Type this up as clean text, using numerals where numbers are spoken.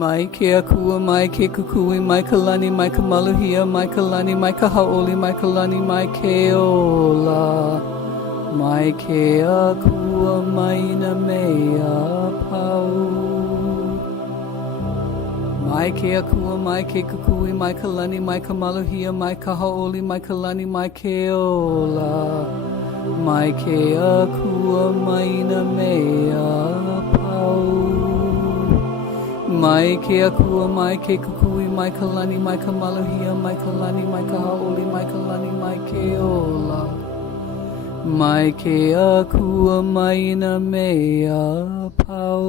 Mai ke akua, mai ke kukui, mai kalani, mai kamaluhia, mai kalani, mai kahaoli, mai kalani, mai ke ola. Mai ke akua, mai na mea pau. Mai ke akua, mai ke kukui, mai kalani, mai kamaluhia, mai kahaoli, mai kalani, mai ke ola. Mai ke akua, mai na mea pau. Mai ke akua, mai ke kukui, mai kalani, mai kamaluhia, mai kalani, mai kahaoli, mai kalani, mai ke ola. Mai ke akua, mai na mea pau.